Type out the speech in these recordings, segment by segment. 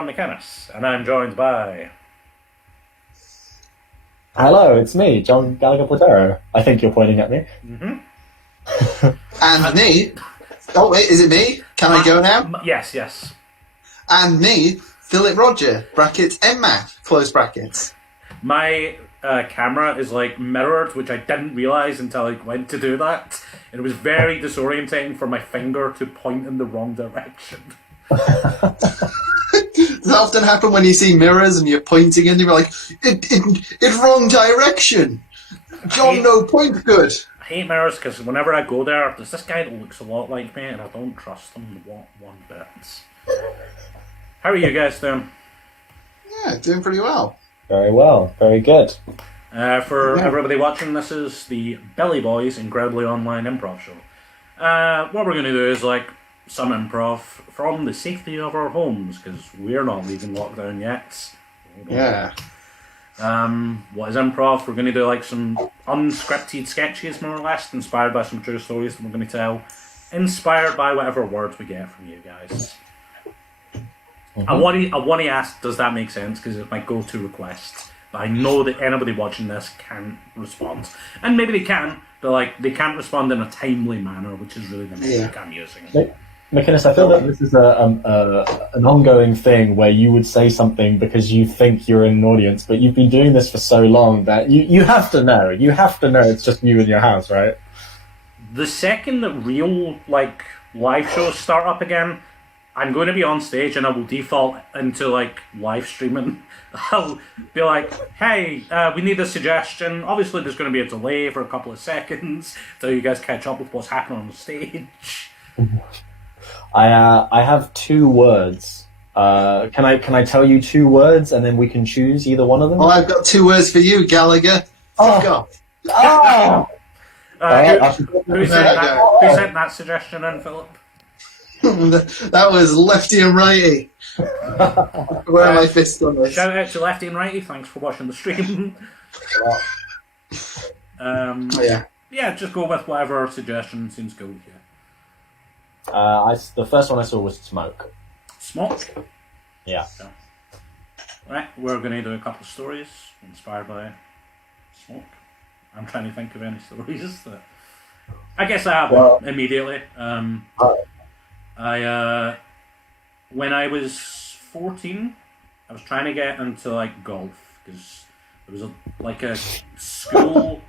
John McInnes, and I'm joined by... Hello, it's me, John Gallagher Portero. I think you're pointing at me. Mm-hmm. And me. Oh, wait, is it me? Can I go now? Yes. And me, Philip Rodger, brackets MMAC, close brackets. My camera is mirrored, which I didn't realise until I went to do that. And it was very disorientating for my finger to point in the wrong direction. Does that often happen when you see mirrors and you're pointing and you're like, it's wrong direction. John, no, point good. I hate mirrors because whenever I go there, there's this guy that looks a lot like me and I don't trust him one bit. How are you guys doing? Yeah, doing pretty well. Very well, very good. For everybody watching, this is the Billy Boys Incredibly Online Improv Show. What we're going to do is some improv from the safety of our homes, because we're not leaving lockdown yet. Yeah. What is improv? We're going to do some unscripted sketches, more or less, inspired by some true stories that we're going to tell, inspired by whatever words we get from you guys. Mm-hmm. I want to ask, does that make sense? Because it's my go-to request. But I know that anybody watching this can't respond. And maybe they can, but they can't respond in a timely manner, which is really the metric I'm using. McInnes, I feel that this is an ongoing thing where you would say something because you think you're in an audience, but you've been doing this for so long that you have to know. You have to know it's just you in your house, right? The second that real live shows start up again, I'm going to be on stage and I will default into live streaming. I'll be like, hey, we need a suggestion. Obviously there's going to be a delay for a couple of seconds till you guys catch up with what's happening on the stage. I have 2 words. Can I tell you 2 words and then we can choose either one of them? Well, I've got 2 words for you, Gallagher. Fuck off. Oh! Who sent that suggestion in, Philip? That was lefty and righty. Where are my fists on this? Shout out to lefty and righty. Thanks for watching the stream. Yeah, just go with whatever suggestion seems good. Yeah. The first one I saw was smoke. Smoke? Yeah. So, right, we're going to do a couple of stories inspired by smoke. I'm trying to think of any stories that... I guess I have one immediately. When I was 14, I was trying to get into golf because there was a school,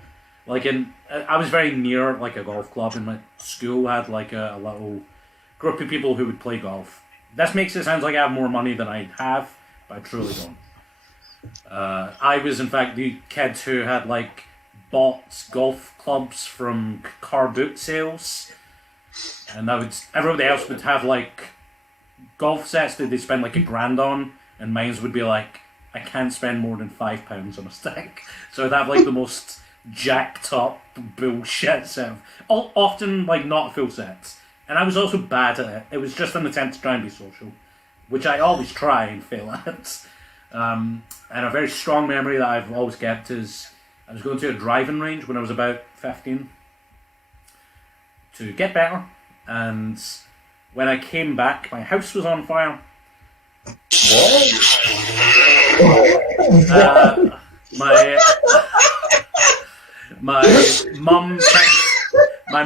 I was very near a golf club, and my school had a little group of people who would play golf. This makes it sound like I have more money than I have, but I truly don't. I was in fact the kid who had bought golf clubs from car boot sales, and everybody else would have golf sets that they spend $1,000 on, and mine would be I can't spend more than £5 on a stick. So I'd have the most jacked up bullshit set, often not full sets. And I was also bad at it. It was just an attempt to try and be social, which I always try and fail at. And a very strong memory that I've always kept is I was going to a driving range when I was about 15 to get better, and when I came back, my house was on fire. My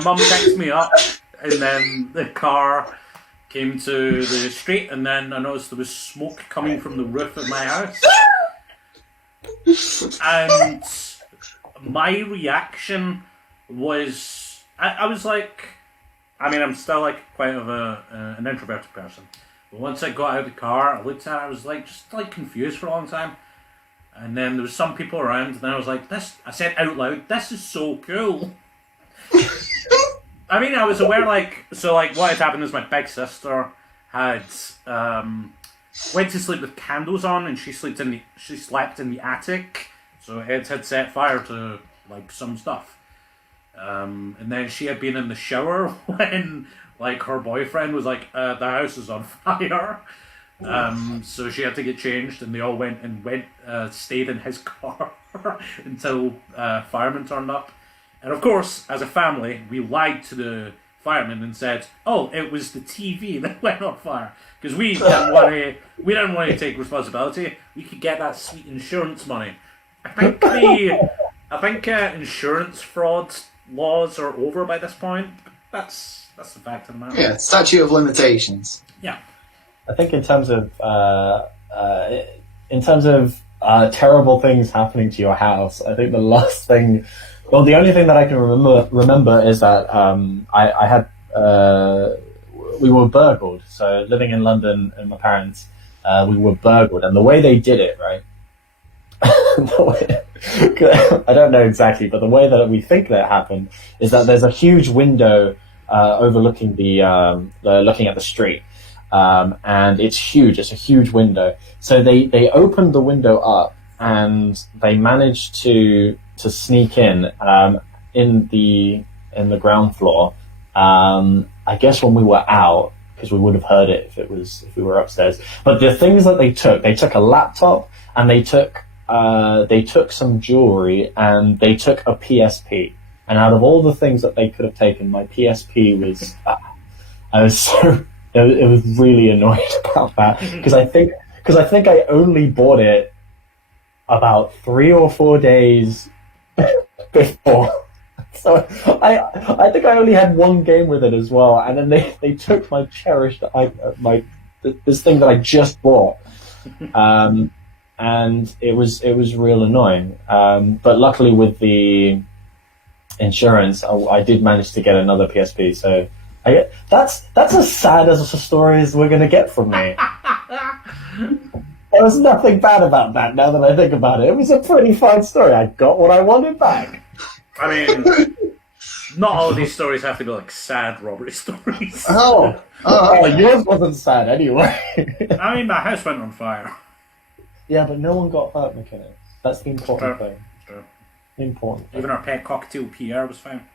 mum picked me up, and then the car came to the street, and then I noticed there was smoke coming from the roof of my house. And my reaction was, I was I'm still quite of an introverted person. But once I got out of the car, I looked at it, I was just confused for a long time. And then there was some people around, and then I was I said out loud, this is so cool. I was aware, what had happened is my big sister had went to sleep with candles on, and she slept in the attic, so it had set fire to some stuff. And then she had been in the shower when her boyfriend was the house is on fire. So she had to get changed, and they all went stayed in his car until firemen turned up. And of course, as a family, we lied to the firemen and said, "Oh, it was the TV that went on fire," because we didn't want to take responsibility. We could get that sweet insurance money. I think insurance fraud laws are over by this point. That's the fact of the matter. Yeah, statute of limitations. Yeah. I think in terms of terrible things happening to your house, I think the last thing, well, the only thing that I can remember is that I had we were burgled. So living in London and my parents, we were burgled, and the way they did it, right? I don't know exactly, but the way that we think that happened is that there's a huge window overlooking looking at the street. And it's huge. It's a huge window. So they opened the window up, and they managed to sneak in the ground floor. I guess when we were out, because we would have heard it if we were upstairs. But the things that they took a laptop, and they took some jewelry, and they took a PSP. And out of all the things that they could have taken, my PSP was. I was really annoyed about that because I think I only bought it about 3 or 4 days before, so I think I only had one game with it as well, and then they took my cherished this thing that I just bought, and it was real annoying. But luckily with the insurance, I did manage to get another PSP, so. That's as sad as a story as we're going to get from me. There was nothing bad about that now that I think about it. It was a pretty fine story. I got what I wanted back. I mean, not all of these stories have to be like sad robbery stories. Oh, yours wasn't sad anyway. I mean, my house went on fire. Yeah, but no one got hurt, McInnes. That's the important thing. True. The important thing. Even our pet cockatiel Pierre was fine.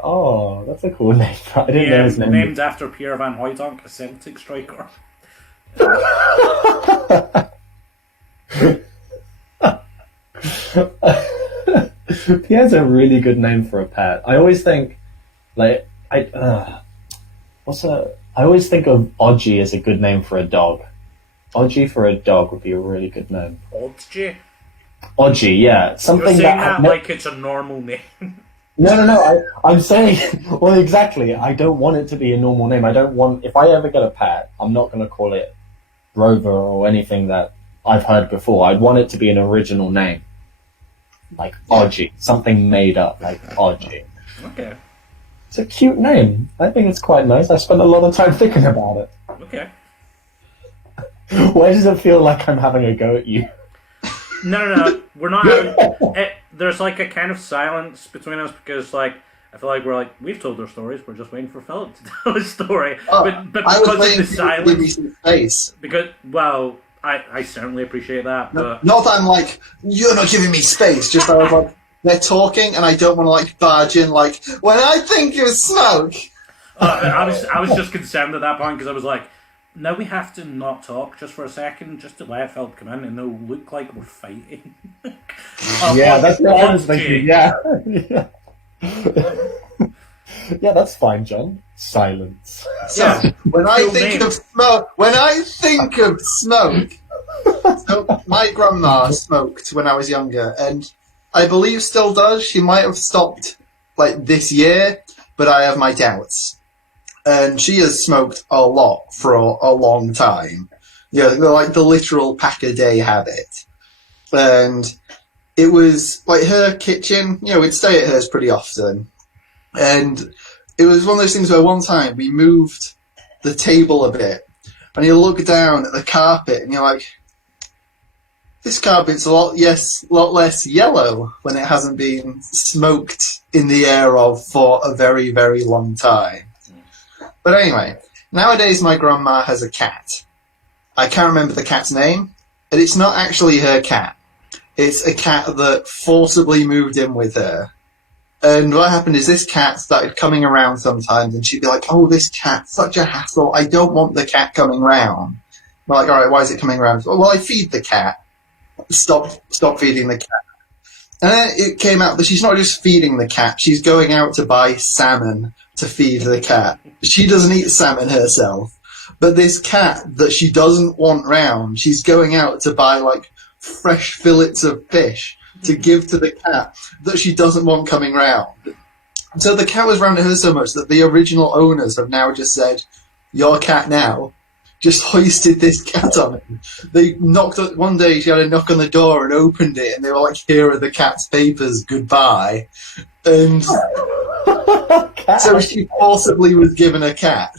Oh, that's a cool name. I didn't know his name. Named after Pierre Van Hooijdonk, a Celtic striker. Pierre's a really good name for a pet. I always think, I always think of Odgie as a good name for a dog. Odgie for a dog would be a really good name. Odgie? Odgie, yeah. Something You're saying that no, like it's a normal name. No. I'm saying, well, exactly. I don't want it to be a normal name. I don't want. If I ever get a pet, I'm not going to call it Rover or anything that I've heard before. I'd want it to be an original name, like Odgie, something made up, like Odgie. Okay. It's a cute name. I think it's quite nice. I spent a lot of time thinking about it. Okay. Why does it feel like I'm having a go at you? No. We're not having... There's like a kind of silence between us because, like, I feel like we've told our stories. We're just waiting for Philip to tell his story. But because of the silence... Give me some space. Because, well, I certainly appreciate that, but... Not that I'm like, you're not giving me space, just that I was like, they're talking and I don't want to, like, barge in, like, when I think of smoke... I was just concerned at that point because I was like, now we have to not talk just for a second, just to let Philip come in and it'll look like we're fighting. That's what I was thinking. Yeah. Yeah, that's fine, John. Silence. So, when I think of smoke, so my grandma smoked when I was younger, and I believe still does. She might have stopped like this year, but I have my doubts. And she has smoked a lot for a long time. You know, like the literal pack a day habit. And it was like her kitchen, you know, we'd stay at hers pretty often. And it was one of those things where one time we moved the table a bit, and you look down at the carpet and you're like, this carpet's a lot less yellow when it hasn't been smoked in the air of for a very, very long time. But anyway, nowadays my grandma has a cat. I can't remember the cat's name, and it's not actually her cat. It's a cat that forcibly moved in with her. And what happened is this cat started coming around sometimes, and she'd be like, oh, this cat's such a hassle. I don't want the cat coming round. I'm like, all right, why is it coming around? Well, I feed the cat. Stop feeding the cat. And then it came out that she's not just feeding the cat, she's going out to buy salmon to feed the cat. She doesn't eat salmon herself. But this cat that she doesn't want round, she's going out to buy, like, fresh fillets of fish to give to the cat that she doesn't want coming round. So the cat was round at her so much that the original owners have now just said, your cat now. Just hoisted this cat on him. They knocked on, one day she had a knock on the door and opened it, and they were like, here are the cat's papers, goodbye. And so she forcibly was given a cat.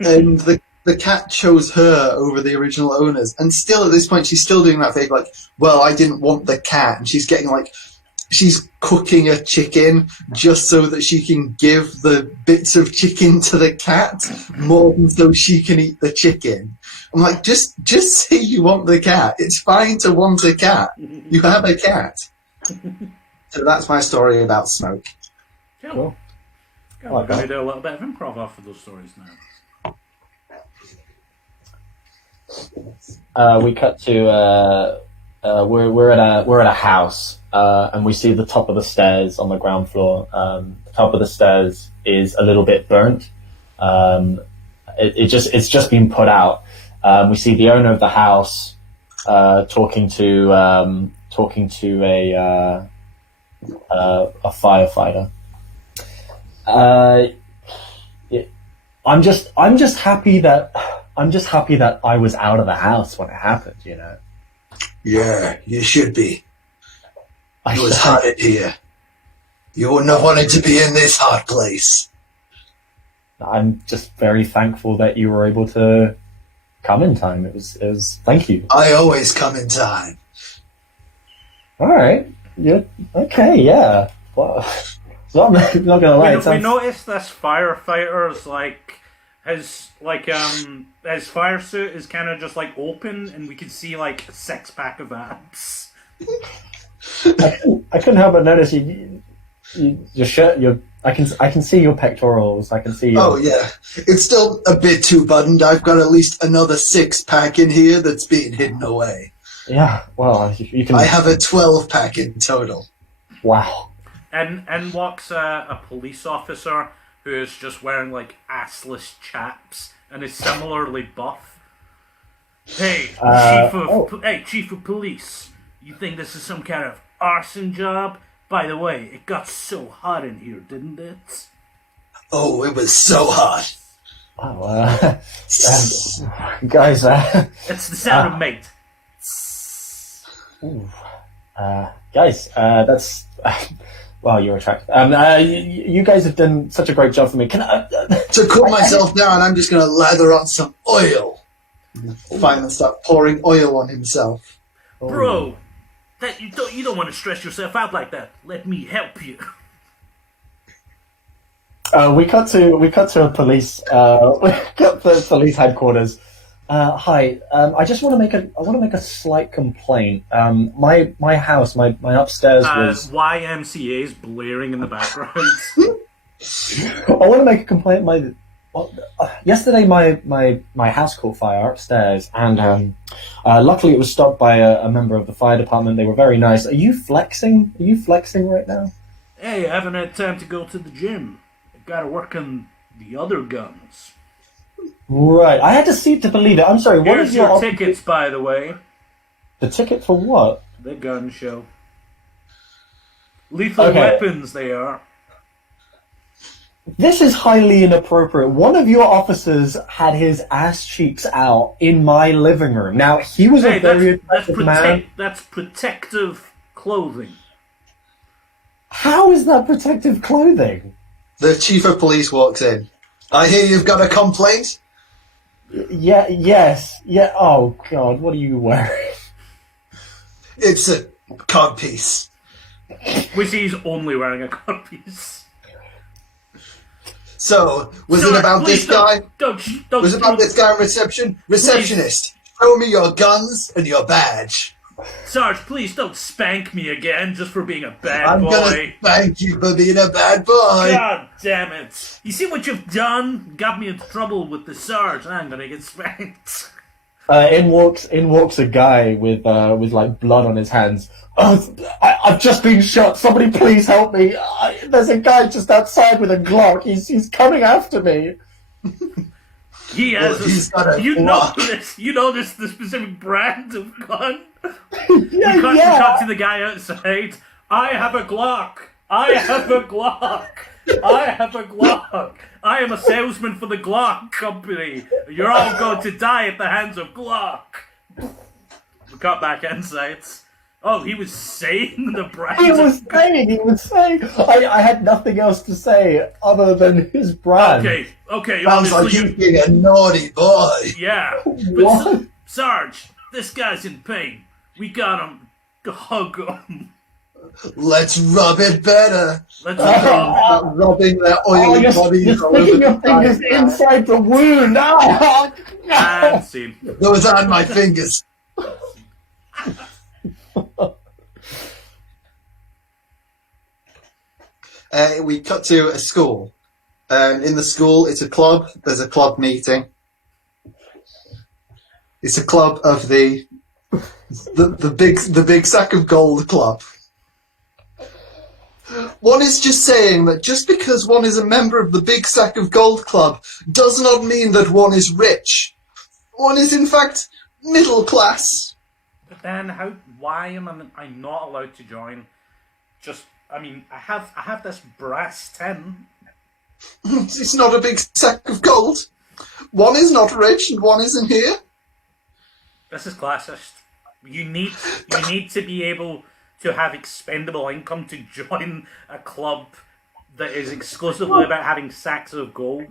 And the cat chose her over the original owners. And still at this point, she's still doing that thing like, well, I didn't want the cat. And she's getting like, she's cooking a chicken just so that she can give the bits of chicken to the cat more than so she can eat the chicken. I'm like, just say you want the cat. It's fine to want a cat. You have a cat. So that's my story about Smoke. Cool. We're going to do a little bit of improv after those stories now. We cut to we're at a house, and we see the top of the stairs on the ground floor. The top of the stairs is a little bit burnt. It's just been put out. We see the owner of the house talking to a firefighter. I'm just happy that I was out of the house when it happened, you know. Yeah, you should be. It was hot in here. You wouldn't have wanted to be in this hot place. I'm just very thankful that you were able to come in time. It was thank you. I always come in time. All right. Yeah. Okay. Yeah. Well, I'm not gonna lie. We noticed this firefighter's his fire suit is kind of just like open, and we can see like a 6-pack of abs. I couldn't help but notice your shirt. I can see your pectorals. I can see. Oh yeah, it's still a bit too buttoned. I've got at least another 6-pack in here that's being hidden away. Yeah. Well, you can. I have a 12-pack in total. Wow. And walks a police officer who is just wearing like assless chaps and is similarly buff. Hey, chief of police, you think this is some kind of arson job? By the way, it got so hot in here, didn't it? Oh, it was so hot. Oh, guys. It's the sound of mate. Guys, that's. Wow, you're attractive. You guys have done such a great job for me. Can I... To cool myself down, I'm just going to lather on some oil. Fireman start pouring oil on himself. Bro, that you don't want to stress yourself out like that. Let me help you. We cut to a police. We cut to police headquarters. Hi. I just want to make a slight complaint. My house, my upstairs was YMCA's blaring in the background. I want to make a complaint. Yesterday my house caught fire upstairs, and luckily it was stopped by a member of the fire department. They were very nice. Are you flexing? Are you flexing right now? Hey, I haven't had time to go to the gym. I've got to work on the other guns. Right, I had to see it to believe it. I'm sorry. What Here's is your tickets, by the way. The ticket for what? The gun show. Lethal weapons, they are. This is highly inappropriate. One of your officers had his ass cheeks out in my living room. Now, he was a very attractive man. That's protective clothing. How is that protective clothing? The chief of police walks in. I hear you've got a complaint? Yeah, yes. Yeah, oh God, what are you wearing? It's a codpiece. We see he's only wearing a codpiece. So, was it about this guy? Was it about this guy on reception? Receptionist, show me your guns and your badge. Sarge, please don't spank me again just for being a bad boy. I'm gonna spank you for being a bad boy. God damn it. You see what you've done? Got me into trouble with the Sarge. I'm gonna get spanked. In walks a guy with like blood on his hands. Oh, I've just been shot. Somebody please help me. There's a guy just outside with a Glock. He's coming after me. He has. He's got a You Glock. notice the specific brand of gun. Yeah, You cut to the guy outside. I have a Glock. I have a Glock. I have a Glock. I am a salesman for the Glock company. You're all going to die at the hands of Glock. We cut back inside. Oh, he was saying the brand. He was saying. I had nothing else to say other than his brand. Okay. Sounds like obviously you being a naughty boy. Yeah. What? But Sarge, this guy's in pain. We got him. Hug him. Let's rub it better. Let's Not rubbing their oily You're bodies all over sticking your the fingers place. inside the wound. and scene. Those aren't my fingers. We cut to a school. In the school, it's a club. There's a club meeting. It's a club of the big sack of gold club. One is just saying that just because one is a member of the big sack of gold club does not mean that one is rich. One is in fact middle class. But then why am I not allowed to join? I have this brass tin. It's not a big sack of gold. One is not rich and one isn't here. This is classist. You need to be able to have expendable income to join a club that is exclusively about having sacks of gold.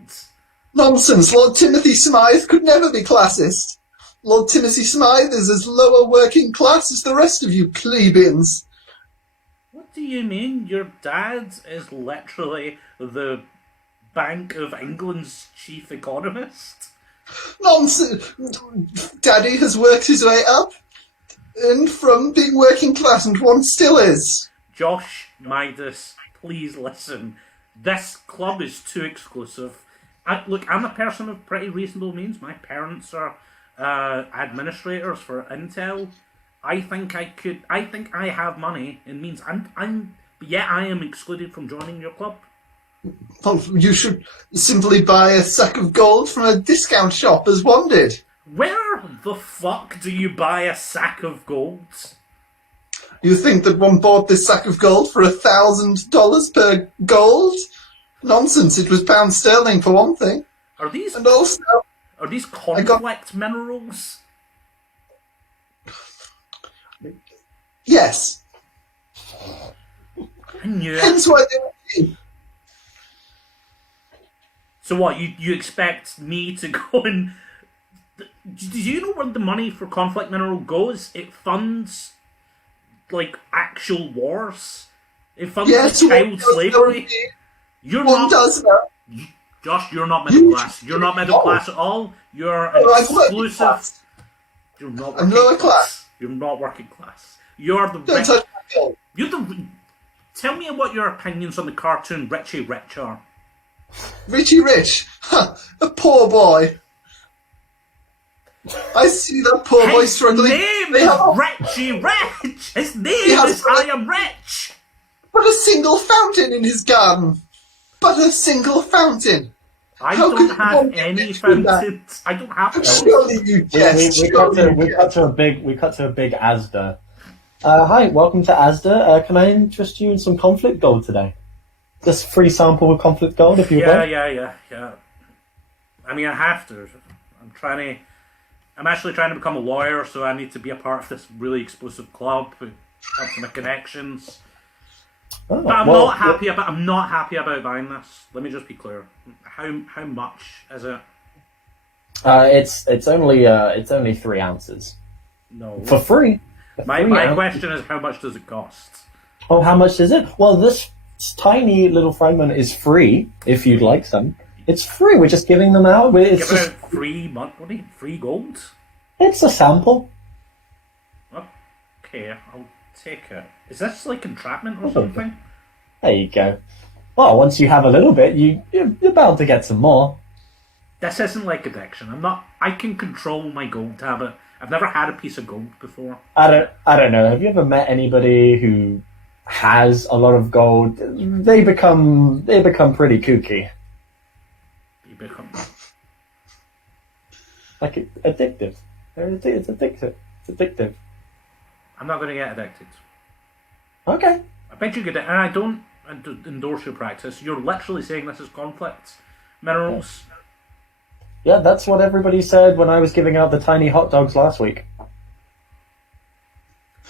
Nonsense. Lord Timothy Smythe could never be classist. Lord Timothy Smythe is as lower working class as the rest of you plebeians. What do you mean? Your dad is literally the Bank of England's chief economist? Nonsense. Daddy has worked his way up, and from being working class, and one still is. Josh Midas, please listen. This club is too exclusive. I'm a person of pretty reasonable means. My parents are administrators for Intel. I think I have money and means I am excluded from joining your club. Well, you should simply buy a sack of gold from a discount shop, as one did. Where the fuck do you buy a sack of gold? You think that one bought this sack of gold for $1,000 per gold? Nonsense, it was pound sterling for one thing. Are these conflict minerals? Yes. I knew it. Hence why they were cheap. So what, you expect me to go and... Do you know where the money for conflict mineral goes? It funds, like, actual wars. It funds child slavery. You're one not... does that. Josh, you're not middle class. You're not middle class at all. You're an exclusive... You're not working lower class. You're not working class. You're the Don't touch my gold. You're the... Tell me what your opinions on the cartoon Richie Rich are. Richie Rich, a poor boy. I see that poor boy struggling. His name is Richie Rich. His name is I Am Rich. But a single fountain in his garden. But a single fountain. I don't have any fountains. I don't have those. Surely you jest. We cut to a big Asda. Hi, welcome to Asda. Can I interest you in some conflict gold today? Just free sample of conflict gold if you would like. Yeah. I mean, I have to. I'm actually trying to become a lawyer, so I need to be a part of this really exclusive club. Help my connections. Oh, but I'm not happy about buying this. Let me just be clear. How much is it? It's only 3 ounces. No. For free. My question is, how much does it cost? Oh, how much is it? Well, this tiny little fragment is free. If you'd like some, it's free. We're just giving them out. It's giving out free gold. It's a sample. Okay, I'll take it. Is this like entrapment or something? There you go. Well, once you have a little bit, you're bound to get some more. This isn't like addiction. I can control my gold habit. I've never had a piece of gold before. I don't know. Have you ever met anybody who has a lot of gold? They become pretty kooky. You become... Like addictive. It's addictive. It's addictive. I'm not going to get addicted. Okay. I bet you could, and I don't endorse your practice. You're literally saying this is conflict minerals. Yeah, that's what everybody said when I was giving out the tiny hot dogs last week.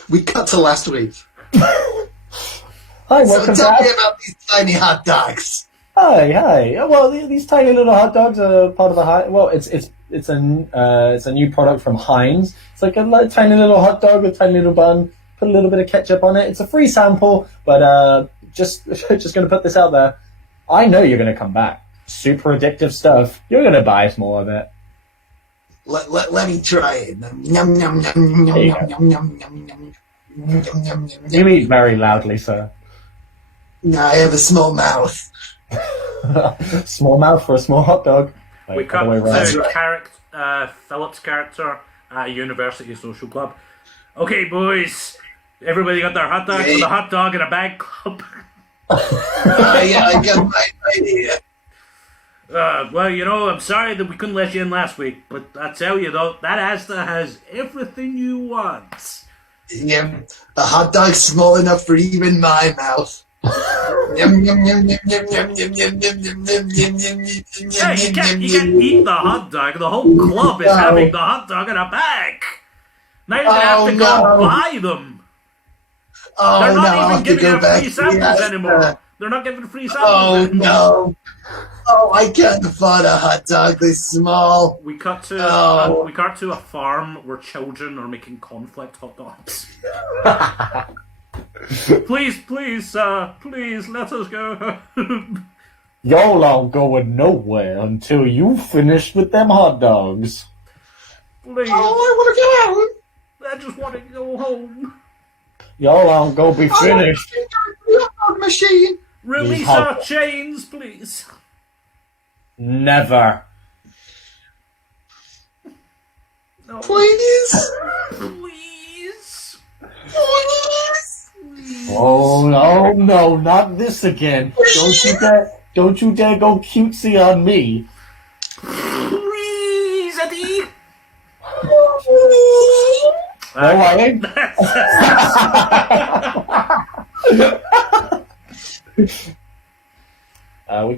We cut to last week. Hi, welcome So tell back. me about these tiny hot dogs. Hi. Well, these tiny little hot dogs are part of the high. Well, it's a new product from Heinz. It's like a tiny little hot dog with a tiny little bun. Put a little bit of ketchup on it. It's a free sample, but just going to put this out there. I know you're going to come back. Super addictive stuff. You're going to buy some more of it. Let me try it. Yum, yum, yum, yum, yum, yum, yum, yum, yum, yum, yum, yum. You eat very loudly, sir. No, I have a small mouth. Small mouth for a small hot dog. We cut other way around. to Philip's character at a university social club. Okay, boys, everybody got their hot dogs for the hot dog in a bag club. Yeah, I got my idea. Well, you know, I'm sorry that we couldn't let you in last week, but I tell you though, that Asta has everything you want. Yeah, a hot dog small enough for even my mouth. Yum, yum, yum, yum, yum, yum, yum, yum, yum, yum, yum, yum, yum, Yeah, you can't eat the hot dog. The whole club is having the hot dog in a bag. Now you're gonna have to go buy them. Oh, They're no, not I'll even have to giving go out back free to samples the anymore. They're not giving free samples Oh, anymore. no. Oh, I can't afford a hot dog this small. We cut to a farm where children are making conflict hot dogs. please, please let us go. Y'all aren't going nowhere until you finish with them hot dogs. Please, Oh, I want to get out. I just want to go home. Y'all aren't gonna be finished. Hot dog machine. Release our chains, please. Never. No. Please. Please. Please. Oh no, not this again. Don't you dare go cutesy on me. Please, Eddie. No, I ain't. We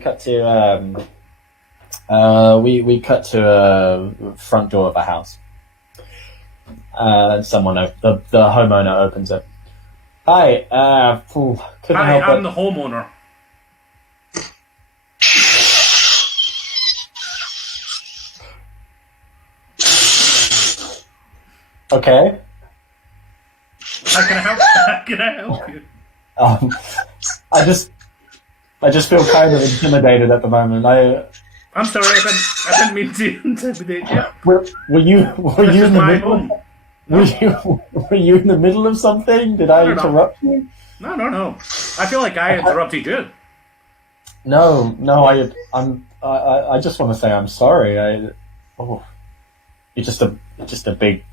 cut to a front door of a house. Someone, the homeowner opens it. Hi, couldn't Hi, help I'm it. the homeowner. Okay. How can I help? How can I help you? I just feel kind of intimidated at the moment. I'm sorry, I didn't mean to intimidate you. Were you This is in the my middle? home. Were you in the middle of something? Did I No. interrupt you? No. I feel like I interrupted you. No. I just want to say I'm sorry. You're just a big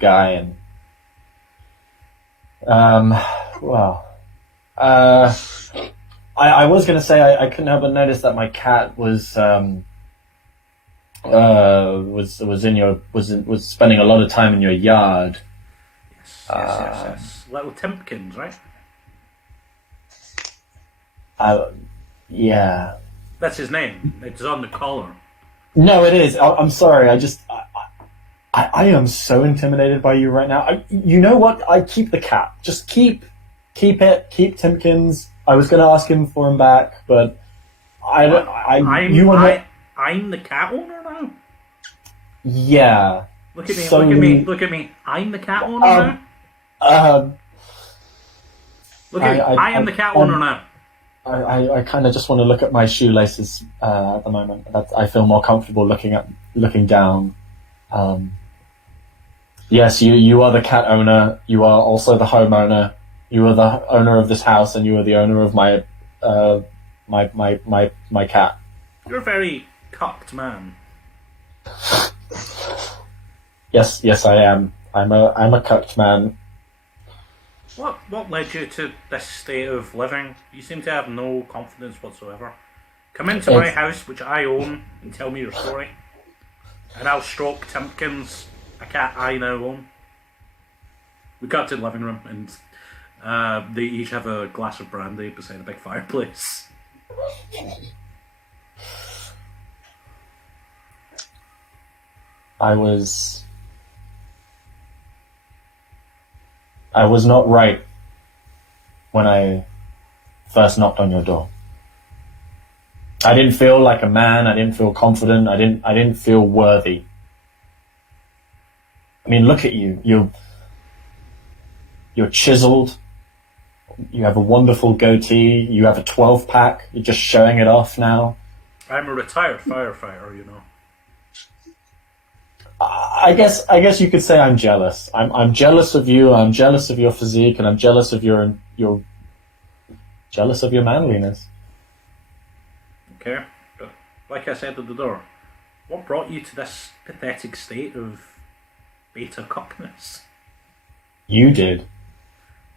guy, and I was going to say I couldn't help but notice that my cat was spending a lot of time in your yard. Yes. Little Timpkins, right? Yeah. That's his name. It's on the collar. No, it is. I'm sorry. I am so intimidated by you right now. You know what? I keep the cat. Just keep it. Keep Timpkins. I was going to ask him for him back, but I'm the cat owner now. Yeah. Look at me. So- Look at me. I'm the cat owner now. Look at me. I am the cat owner now. I kind of just want to look at my shoelaces at the moment. I feel more comfortable looking down. Yes, you are the cat owner. You are also the homeowner. You are the owner of this house, and you are the owner of my cat. You're a very cocked man. Yes, I am. I'm a cucked man. What led you to this state of living? You seem to have no confidence whatsoever. Come into my house, which I own, and tell me your story. And I'll stroke Timpkins, a cat I now own. We got to the living room, and they each have a glass of brandy beside a big fireplace. I was not right when I first knocked on your door. I didn't feel like a man. I didn't feel confident. I didn't feel worthy. I mean, look at you. You're chiseled. You have a wonderful goatee. You have a 12-pack. You're just showing it off now. I'm a retired firefighter, you know. I guess you could say I'm jealous. I'm jealous of you. I'm jealous of your physique, and I'm jealous of your jealous of your manliness. Okay, but like I said at the door, what brought you to this pathetic state of beta cuckness? You did.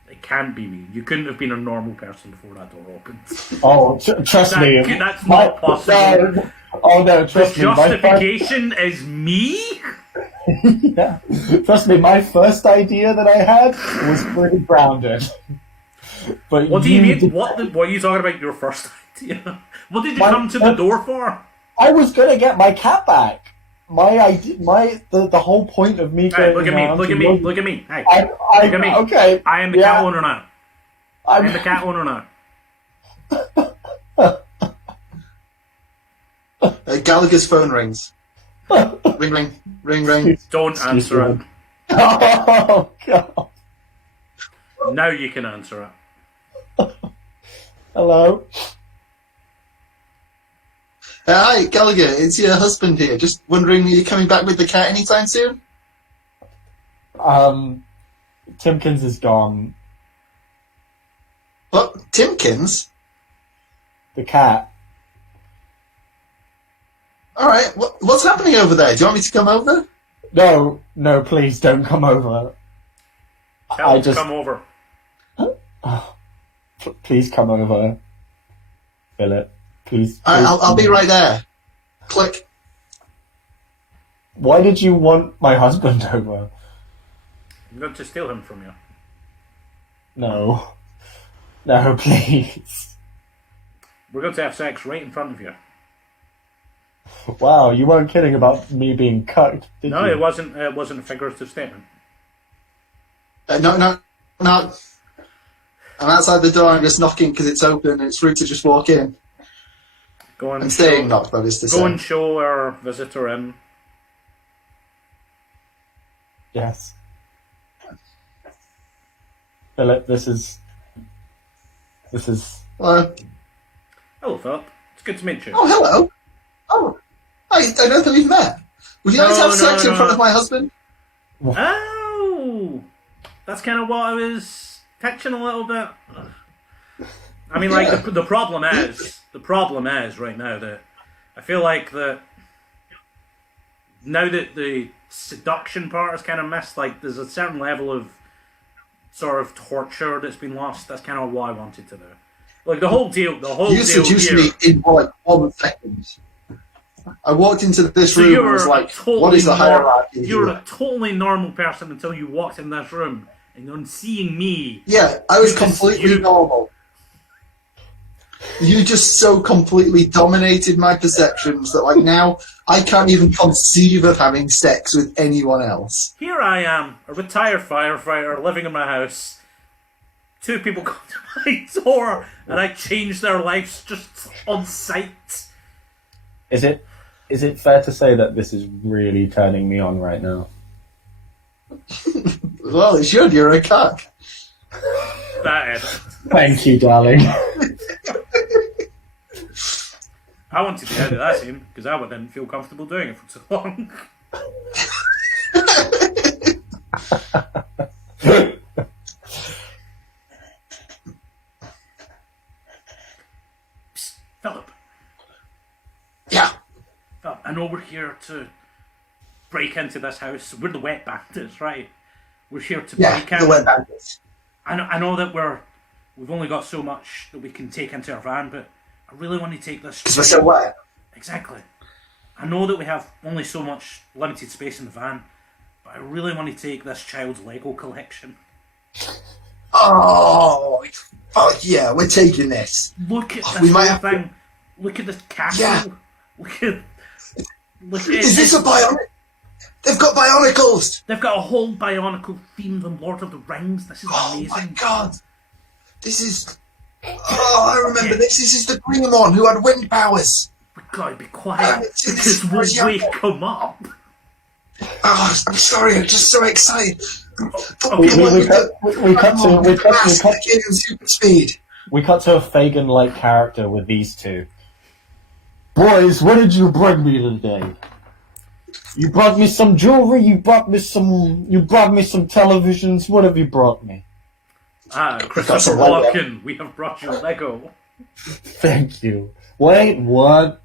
It can't be me. You couldn't have been a normal person before that door opened. Oh, trust me. That's not possible. No. Oh no, trust the me. Justification is me? Yeah. Trust me, my first idea that I had was pretty grounded. But what do you mean? What are you talking about? Your first idea? What did you come to the door for? I was gonna get my cat back. The whole point of me going look at me. Hey, look at me. Okay. I am the cat owner now. I am the cat owner now. Gallagher's phone rings. ring. Don't answer it. Oh God. Now you can answer it. Hello. Hi, Gallagher. It's your husband here. Just wondering, are you coming back with the cat anytime soon? Timpkins is gone. What? Timpkins? The cat. All right. What's happening over there? Do you want me to come over? No, please don't come over. Tell him to come over. Oh, please come over, Philip. Please. I'll be right there. Click. Why did you want my husband over? I'm going to steal him from you. No, please. We're going to have sex right in front of you. Wow, you weren't kidding about me being cucked, did you? No, it wasn't. It wasn't a figurative statement. No. I'm outside the door. I'm just knocking because it's open and it's rude to just walk in. I'm staying knocked, that is to say. Go and show our visitor in. Yes. Philip, this is. Hello, Philip. It's good to meet you. Oh, hello. Oh, I don't think we've met. Would you like to have sex in front of my husband? Oh, that's kind of what I was pitching a little bit. I mean, like the problem is right now that I feel like that now that the seduction part is kind of missed. Like there's a certain level of sort of torture that's been lost. That's kind of what I wanted to do. Like the whole deal. You seduced me in like 1 second. I walked into this room and was like, "What is the hierarchy?" You're a totally normal person until you walked in this room, and on seeing me, yeah, I was completely normal. You just so completely dominated my perceptions that, like, now I can't even conceive of having sex with anyone else. Here I am, a retired firefighter living in my house. 2 people come to my door, and I change their lives just on sight. Is it fair to say that this is really turning me on right now? Well, it should. You're a cuck. That is. Thank you, darling. I wanted to edit that scene because I didn't feel comfortable doing it for too long. Psst, Philip. Yeah. Philip, I know we're here to break into this house. We're the wet bandits, right? We're here to Yeah, break in. the wet bandits. I know that we've only got so much that we can take into our van, but I really want to take this. Because we're so wet. Exactly. I know that we have only so much limited space in the van, but I really want to take this child's Lego collection. Oh, fuck yeah, we're taking this. Look at this we might whole have thing. Look at this castle. Yeah. Look at Is this a bionic? They've got bionicles! They've got a whole bionicle themed on Lord of the Rings. This is Oh amazing. my god. This is... Oh, I remember this. This is the green one who had wind powers. We gotta be quiet this because we'll young. wake them up. Oh, I'm sorry, I'm just so excited. We cut to a Fagin-like character with these two. Boys, what did you bring me today? You brought me some jewelry. You brought me some televisions. What have you brought me? Christopher Walken, we have brought you Lego. Thank you. Wait, what?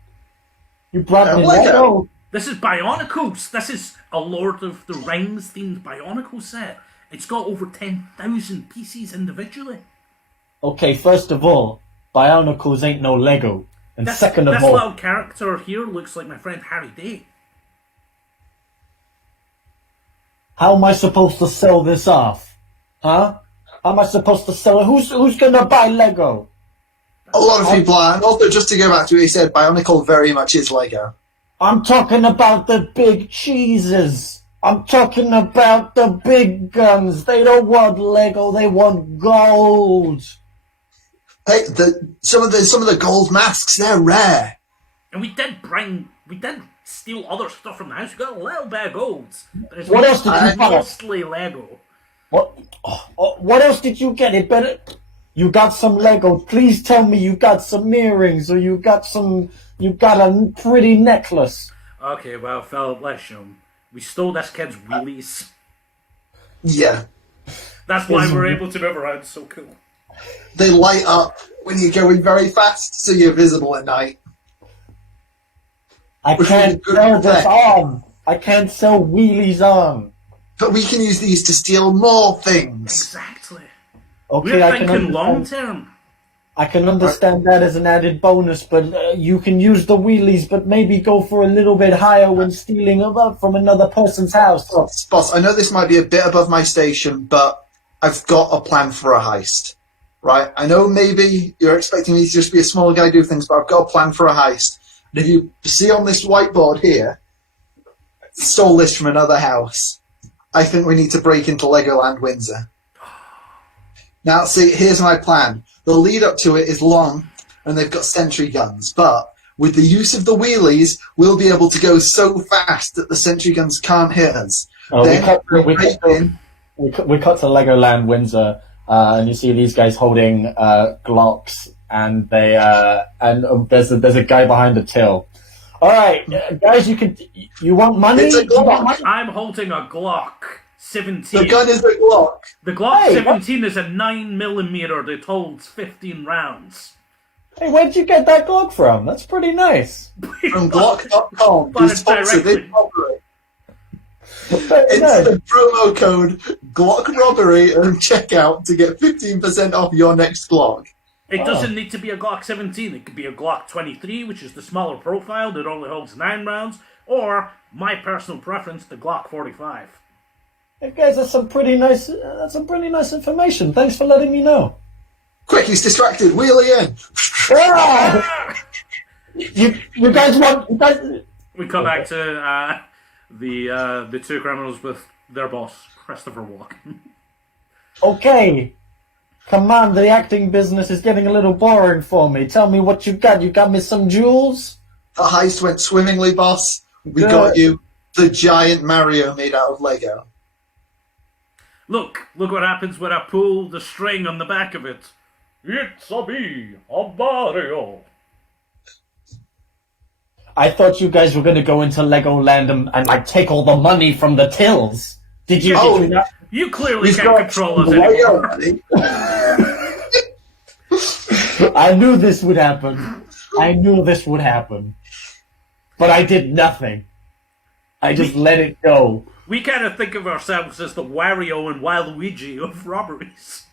You brought me Lego? This is Bionicles. This is a Lord of the Rings themed Bionicle set. It's got over 10,000 pieces individually. Okay, first of all, Bionicles ain't no Lego. And second of all... This little character here looks like my friend Harry Day. How am I supposed to sell this off? Huh? How am I supposed to sell it? Who's gonna buy Lego? A lot of people are. And also, just to go back to what you said, Bionicle very much is Lego. I'm talking about the big cheeses. I'm talking about the big guns. They don't want Lego. They want gold. Hey, some of the gold masks, they're rare. And we did steal other stuff from the house. We got a little bit of gold. What else did you get? Mostly Lego. What else did you get? It better. You got some Lego. Please tell me you got some earrings or you got a pretty necklace. Okay, well, Philip, let's show him. We stole this kid's wheelies. Yeah. That's why we're able to move around so cool. They light up when you're going very fast, so you're visible at night. I can't sell this arm. I can't sell wheelies on. But we can use these to steal more things. Exactly. Okay, we're thinking long term. I can understand that as an added bonus, but you can use the wheelies, but maybe go for a little bit higher when stealing from another person's house. Boss, I know this might be a bit above my station, but I've got a plan for a heist. Right? I know maybe you're expecting me to just be a small guy do things, but I've got a plan for a heist. And if you see on this whiteboard here, stole this from another house. I think we need to break into Legoland Windsor. Now, see, here's my plan. The lead up to it is long, and they've got sentry guns, but with the use of the wheelies, we'll be able to go so fast that the sentry guns can't hit us. We cut to Legoland Windsor, and you see these guys holding Glocks, and there's a guy behind the till. All right, guys, you want money? It's a Glock. I'm holding a Glock 17. The gun is a Glock. The Glock 17 is a 9mm that holds 15 rounds. Hey, where'd you get that Glock from? That's pretty nice. From Glock.com. Bought it directly. It's the promo code Glock Robbery and checkout to get 15% off your next Glock. It doesn't need to be a Glock 17. It could be a Glock 23, which is the smaller profile that only holds 9 rounds, or my personal preference, the Glock 45. Hey guys, that's some pretty nice information. Thanks for letting me know. Quick, he's distracted. Wheelie in. You guys want? We come back to the two criminals with their boss, Christopher Walken. Okay. Come on, the acting business is getting a little boring for me. Tell me what you got. You got me some jewels? The heist went swimmingly, boss. We got you the giant Mario made out of Lego. Look what happens when I pull the string on the back of it. It's a me, a Wario. I thought you guys were going to go into Legoland and like take all the money from the tills. Did you? Oh, did you not? You clearly can't control us anymore. I knew this would happen. But I did nothing. I just let it go. We kind of think of ourselves as the Wario and Waluigi of robberies.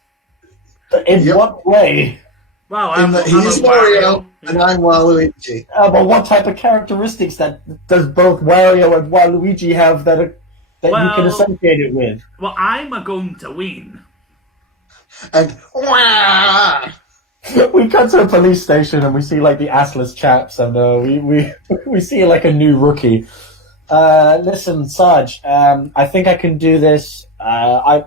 In what way? Well, He's Wario and I'm Waluigi. But what type of characteristics does both Wario and Waluigi have that you can associate it with? Well, I'm going to win. And wah! We cut to a police station and we see like the assless chaps, and we see like a new rookie. Listen, Sarge, I think I can do this. I'm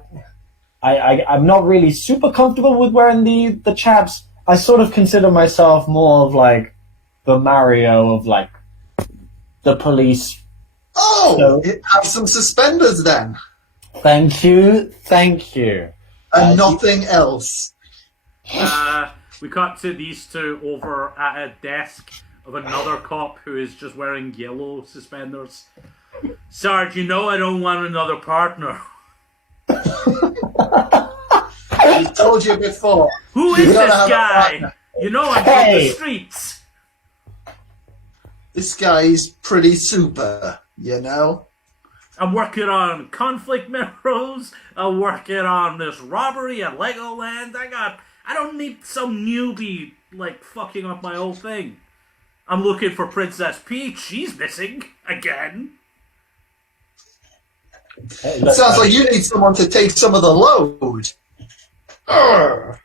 not really super comfortable with wearing the chaps. I sort of consider myself more of like the Mario of like the police. Oh, have some suspenders then. Thank you. And nothing else. We cut to these two over at a desk of another cop who is just wearing yellow suspenders. Sarge, you know I don't want another partner. I told you before. Who is this guy? You know I'm from the streets. This guy's pretty super, you know? I'm working on conflict mirrors. I'm working on this robbery at Legoland. I don't need some newbie, like, fucking up my whole thing. I'm looking for Princess Peach. She's missing. Again. It sounds like you need someone to take some of the load. Urgh.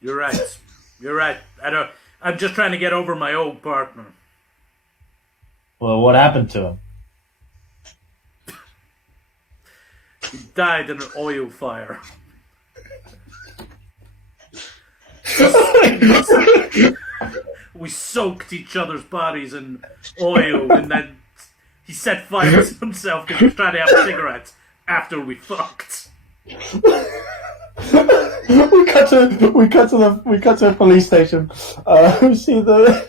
You're right. I'm just trying to get over my old partner. Well, what happened to him? He died in an oil fire. We soaked each other's bodies in oil, and then he set fire to himself because he was trying to have cigarettes after we fucked. We cut to a police station. We see the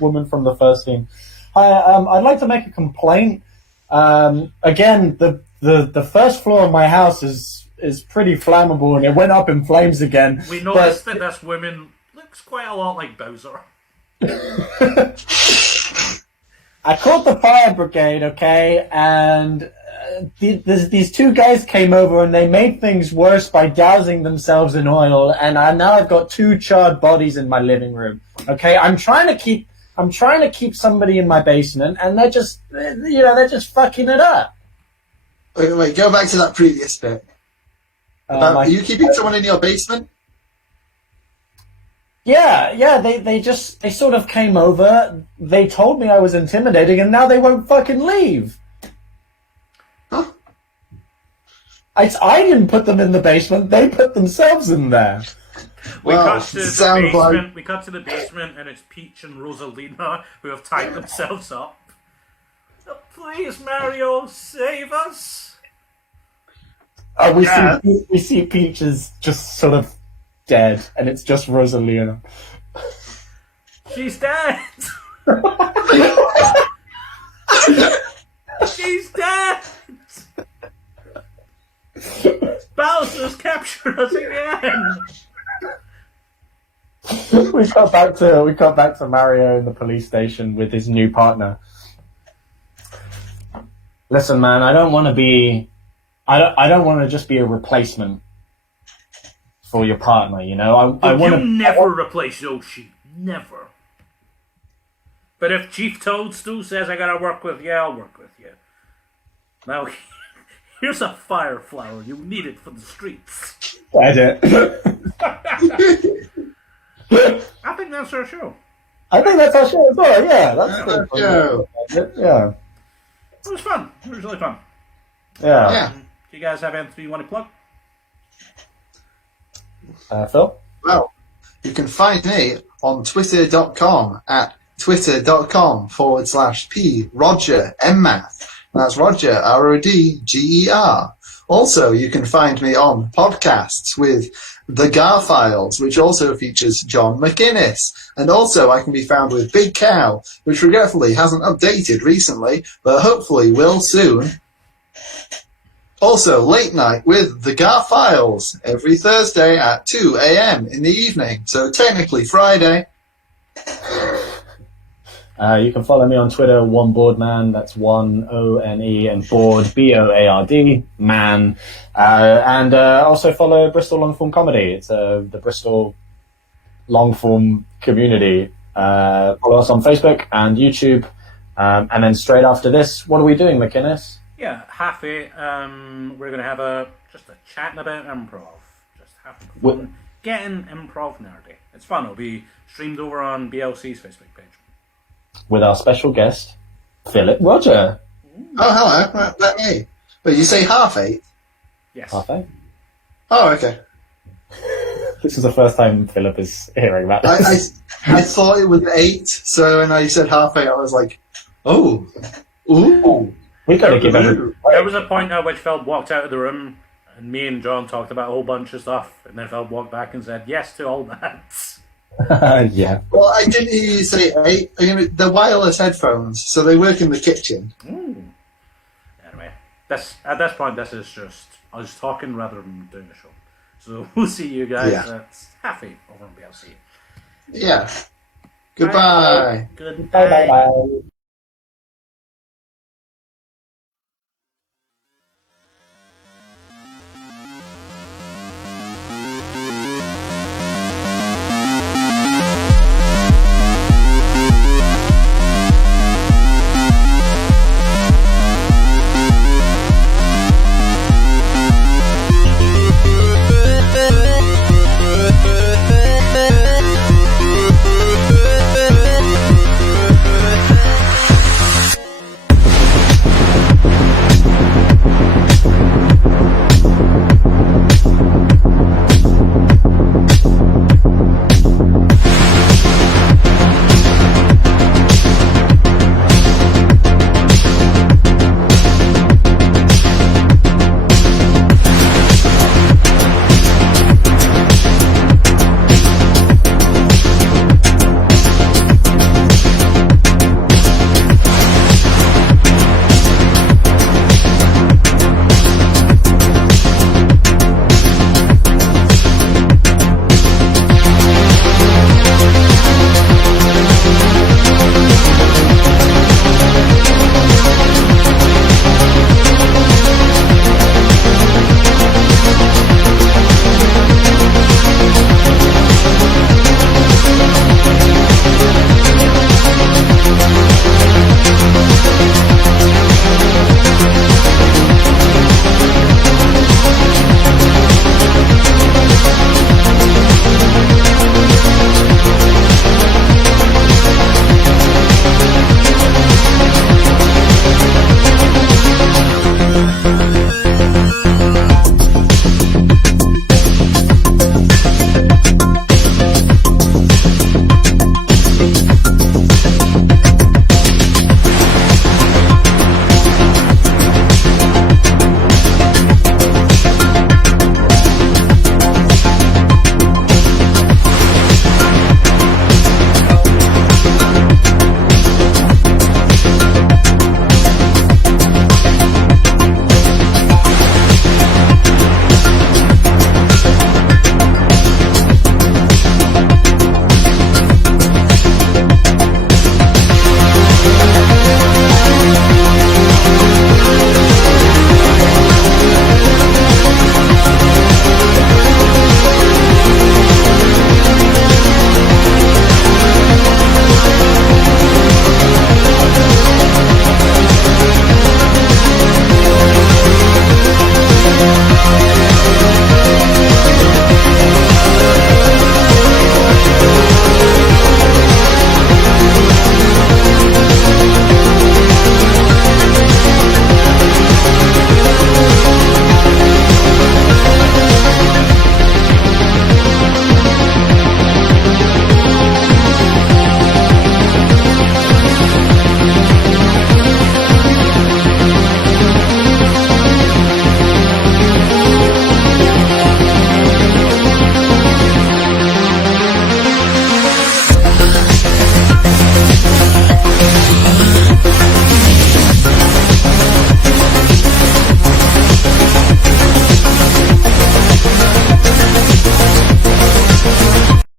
woman from the first scene. Hi, I'd like to make a complaint. Again, the first floor of my house is pretty flammable, and it went up in flames again. We noticed that this woman looks quite a lot like Bowser. I called the fire brigade, okay, and these two guys came over and they made things worse by dousing themselves in oil, and now I've got two charred bodies in my living room. Okay, I'm trying to keep somebody in my basement, and they're just fucking it up. Wait, go back to that previous bit. Are you keeping someone in your basement? Yeah, they sort of came over, they told me I was intimidating, and now they won't fucking leave. Huh? I didn't put them in the basement, they put themselves in there. We cut to the basement, and it's Peach and Rosalina who have tied themselves up. Oh, please, Mario, save us! We see Peach is just sort of dead, and it's just Rosalina. She's dead! She's dead! Bowser's captured us again! We cut back to Mario in the police station with his new partner. Listen, man, I don't want to just be a replacement for your partner, you know. You never replace Yoshi. Never. But if Chief Toadstool says I gotta work with you, I'll work with you. Now, here's a fire flower. You need it for the streets. That's it. I think that's our show. I think that's our show as well, yeah. That's our show. Yeah. It was fun. It was really fun. Yeah. Do you guys have anything you want to plug? Phil? Well, you can find me on twitter.com at twitter.com/P Rodger MMath. That's Rodger, Rodger. Also, you can find me on podcasts with The Gar Files, which also features John McInnes. And also, I can be found with Big Cow, which regretfully hasn't updated recently, but hopefully will soon. Also, Late Night with The Gar Files, every Thursday at 2 a.m. in the evening, so technically Friday. You can follow me on Twitter, OneBoardMan, that's 1ONE, and board, BOARD, man. And also follow Bristol Longform Comedy. It's the Bristol Longform community. Follow us on Facebook and YouTube. And then straight after this, what are we doing, McInnes? Yeah, halfway. We're going to have just a chatting about improv. Just having fun. Getting improv nerdy. It's fun. It'll be streamed over on BLC's Facebook page. With our special guest, Philip Rodger. Oh, hello. That me. But you say 8:30? Yes. 8:30? Oh, okay. This is the first time Philip is hearing about this. I thought it was 8, so when I said 8:30, I was like, oh, ooh. We gotta give everyone. There was a point at which Phil walked out of the room, and me and John talked about a whole bunch of stuff, and then Phil walked back and said yes to all that. Yeah. Well, I didn't hear you say 8. I mean, they're wireless headphones, so they work in the kitchen. Ooh. Anyway, at this point, this is just us talking rather than doing a show. So we'll see you guys at 8:30 over on BLC. Yeah. Goodbye. Goodbye. Bye.